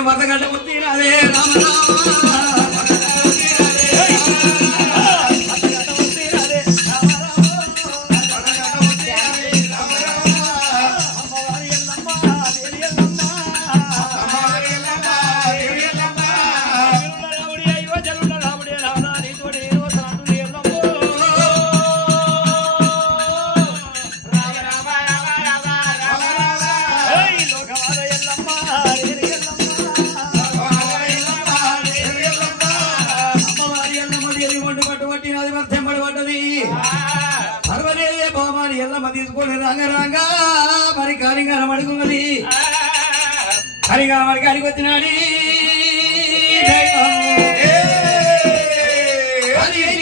మతగడ్డ పుట్టినదే రామ తీసుకొని రంగరంగా మరి కారింగారం అడుగున్నది కారింగారం మరి కాడికి వచ్చినాడి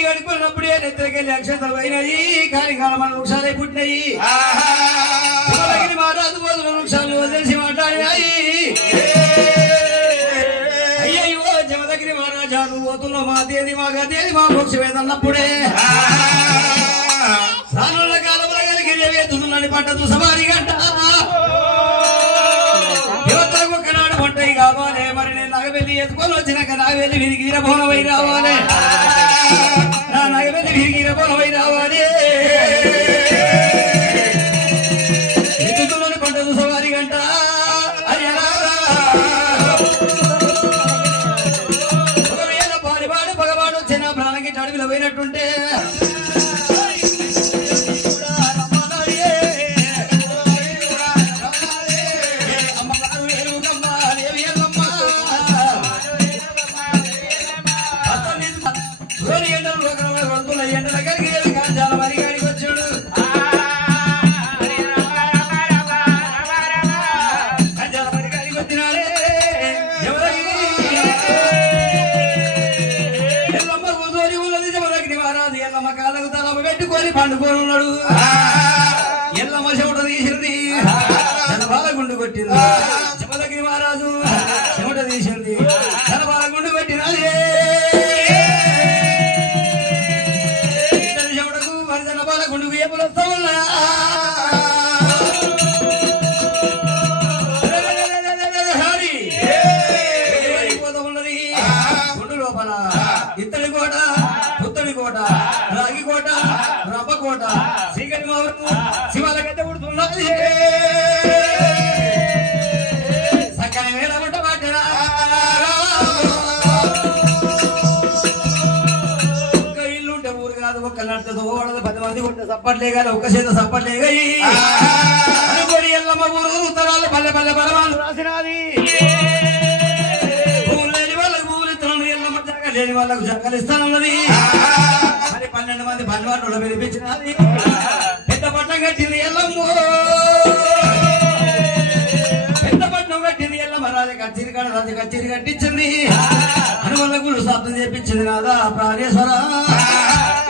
కడుకున్నప్పుడే నెత్తరికెళ్ళి అక్షంతలు పోయినాయి కారింగారం మన వృక్షాలై పుట్టినాయి మహారాజు పోతున్న వృక్షాలు వదిలేసి మాట్లాడినాయి అయ్యో జమదగిరి మహారాజా నువ్వు పోతున్నావు మా తేది మా గదేది మా వృక్షమేదన్నప్పుడే సానుల కాలంలో కలిగి పట్టదు సవారి గంట యువతకు ఒకనాడు పంటయి కావాలి మరి నేను నగవెల్లి ఎత్తుకొని వచ్చినాక నగవెల్లి విరిగిర బోనవై రావాలి నా నగవెల్లి విరిగిర బోనవై రావాలి ఎత్తుకుని పట్టదు సవారి గంట పాడిపాడు పగవాడు వచ్చిన ప్రాణంకి అడవిలో పోయినట్టుంటే పండుకొని ఉన్నాడు ఎల్లమ్మ చెమట తీసింది జనబాల గుండు కొట్టింది జమదగిరి మహారాజు చెమట తీసింది జనబాల గుండు కొట్టినది చెమటకు మరి జనబాల గుండుకు ఎప్పుడు వస్తా ఉన్నా ఉన్నది గుండు లోపల ఇత్తడి కోట పుత్తడి కోట రాగి కోట రబ్బకోట శ్రీగరి మావరము శివాల గడ్డ ఉడుతున్నది సక్కని వేళ పట్ట పట్టరా ఒక్క ఇల్లుంటే ఊరు కాదు ఒక్క నడుతుంది ఓడదు 10 మంది ఉంటే సప్పట్లే కానీ ఒక్క చేత సప్పట్లే గాయి అనుకోని ఎల్లమ్మ ఊరు ఉత్తరాలు పల్లె పల్లె పరమాలు రాసినది పూలు లేని వాళ్ళకు పూలు ఇస్తాను ఎల్లమ్మ జగ లేని వాళ్ళకు జగలు ఇస్తానన్నది 12 మంది బండ్వాళ్ళు పిలిపించినది పెద్ద పట్నం కట్టింది ఎల్లమ్మ పెద్ద పట్నం కట్టింది ఎల్లమ్మ రాజు కచ్చేరి కాడ రాజు కచ్చేరి కట్టించింది హనుమల్ల గుళ్ళు శాబ్దం చేపించింది నాదా ప్రాణేశ్వర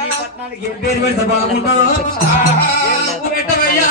ఈ పట్నానికి ఏం పేరు పెడితే బాగుంటుందో పెట్టవయ్యా